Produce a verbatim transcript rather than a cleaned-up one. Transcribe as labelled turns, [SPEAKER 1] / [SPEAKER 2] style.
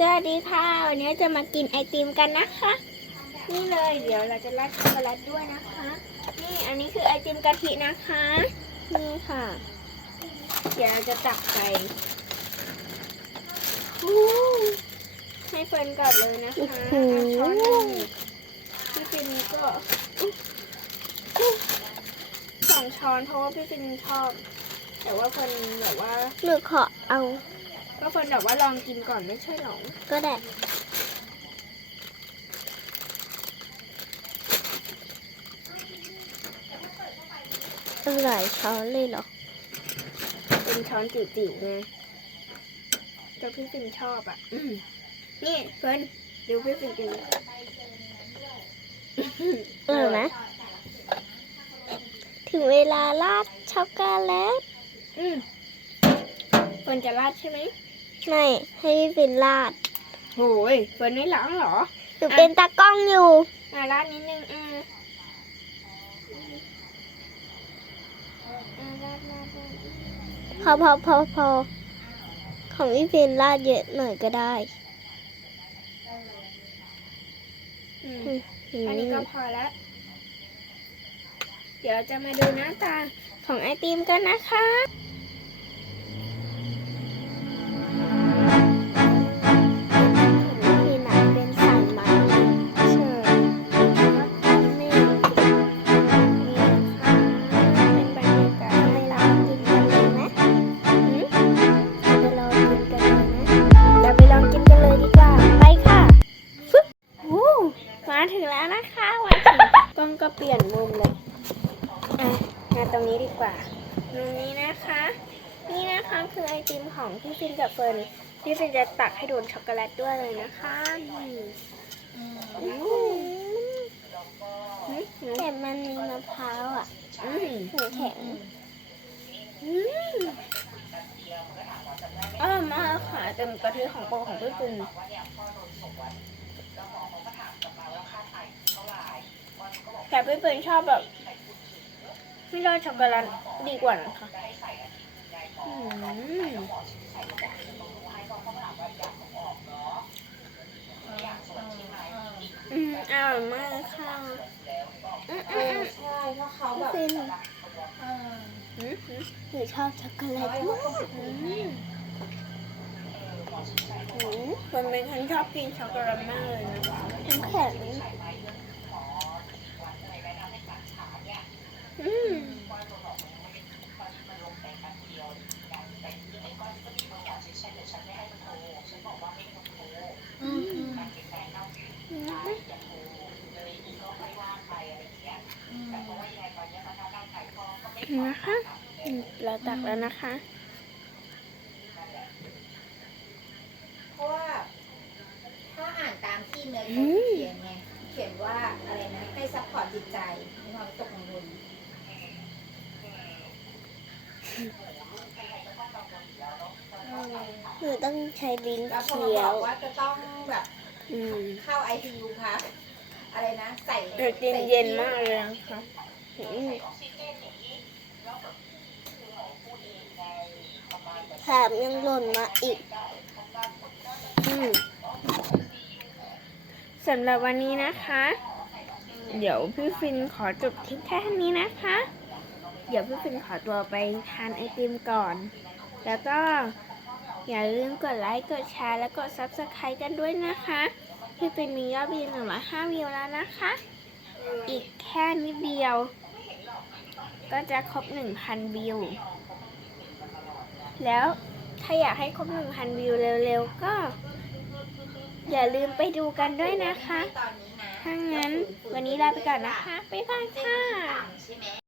[SPEAKER 1] วัสดีค่ะวันนี้จะมากินไอติมกันนะคะนี่เลยเดี๋ยวเราจะราดช็อกโกแลตด้วยนะคะนี่อันนี้คือไอติมกะทินะคะนี่ค่ะเดี๋ยวเราจะตักใส่ให้เฟิร์นก่อนเลยนะคะช้อนหนึ่งพี่ฟินก็สองช้อนเพราะว่าพี่ฟินชอบแต่ว่าเฟิร์นแบบว่าหนูขอเอาก็เฟิร์นแบบว่าลองกินก่อนไม่ใช่หรอก็ได้ตั้งหลายช้อนเลยเหรอเป็นช้อนจิ๋วๆไงแต่พี่ฟินชอบอ่ะนี่เฟิร์นดูพี่ฟินกินเออไหมถึงเวลาราดช็อกโกแลตอืมเฟิร์นจะราดใช่ไหมไม่ให้พี่ฟินราดโอ้ยเฟิร์นไม่ล้างหรอหนูเป็นตากล้องอยู่อ่ะราดนิดนึงอ่ะพอพอพอพอของพี่ฟินราดเยอะหน่อยก็ได้อันนี้ก็พอแล้วเดี๋ยวจะมาดูหน้าตาของไอติมกันนะคะมีหนังเป็นสายไหมเชิญนี่นี่ค่ะเป็นบรรยากาศให้เรากินกันเลยนะอืมไปลองกินกันเลยนะเราไปลองกินกันเลยดีกว่าไปค่ะฟึ๊บวู้มาถึงแล้วนะคะวันถึงกล้องก็เปลี่ยนมุมเลยอ่ะมาตรงนี้ดีกว่าตรงนี้นะคะนี่นะคะคือไอติมของพี่ฟินกับเฟิร์นพี่ฟินจะตักให้โดนช็อกโกแลตด้วยเลยนะคะแต่มันมีมะพร้าวอ่ะแข็งอร่อยมากค่ะเต็มกะทิของโปรของพี่ฟินแต่พี่ฟินชอบแบบไม่ชอบช็อกโกแลตดีกว่านะคะอืมอืมอร่อยมากค่ะอืมอืมใช่เพราะเขาแบบฟินอืมหนูชอบช็อกโกแลตมากอืมอืมคนเป็นคนชอบกินช็อกโกแลตมากเลยนะคะน้ำแข็งอืมนะคะเราตักแล้วนะคะ
[SPEAKER 2] เพราะว่าถ้าอ่านตามที่เนื้อเขาเขียนไงเขียนว่าอะไรนะให้ซัพพอร์ตจิตใจมีความตกกังวล
[SPEAKER 1] หนูต้องใช้ลิ้น
[SPEAKER 2] แล้วพอ
[SPEAKER 1] เคี้
[SPEAKER 2] บ
[SPEAKER 1] ย
[SPEAKER 2] อ
[SPEAKER 1] ว
[SPEAKER 2] กว่าจะต้องแบบเข้าไอซียูค่ะอะไรนะใส่
[SPEAKER 1] เย็นเย็นมากเลยนะคะแถมยังหล่นมาอีกสำหรับวันนี้นะคะ เดี๋ยวพี่ฟินขอจบคลิปแค่นี้นะคะ เดี๋ยวพี่ฟินขอตัวไปทานไอติมก่อน แล้วก็อย่าลืมกดไลค์ กดแชร์ และกด ซับสไครบ์ กันด้วยนะคะ พี่ฟินมียอดวิวหนึ่งร้อยห้าวิวแล้วนะคะ อีกแค่นิดเดียวก็จะครบ หนึ่งพัน วิว แล้วถ้าอยากให้ครบ หนึ่งพัน วิวเร็วๆก็อย่าลืมไปดูกันด้วยนะคะ ถ้างั้นวันนี้ลาไปก่อนนะคะ บ๊ายบายค่ะ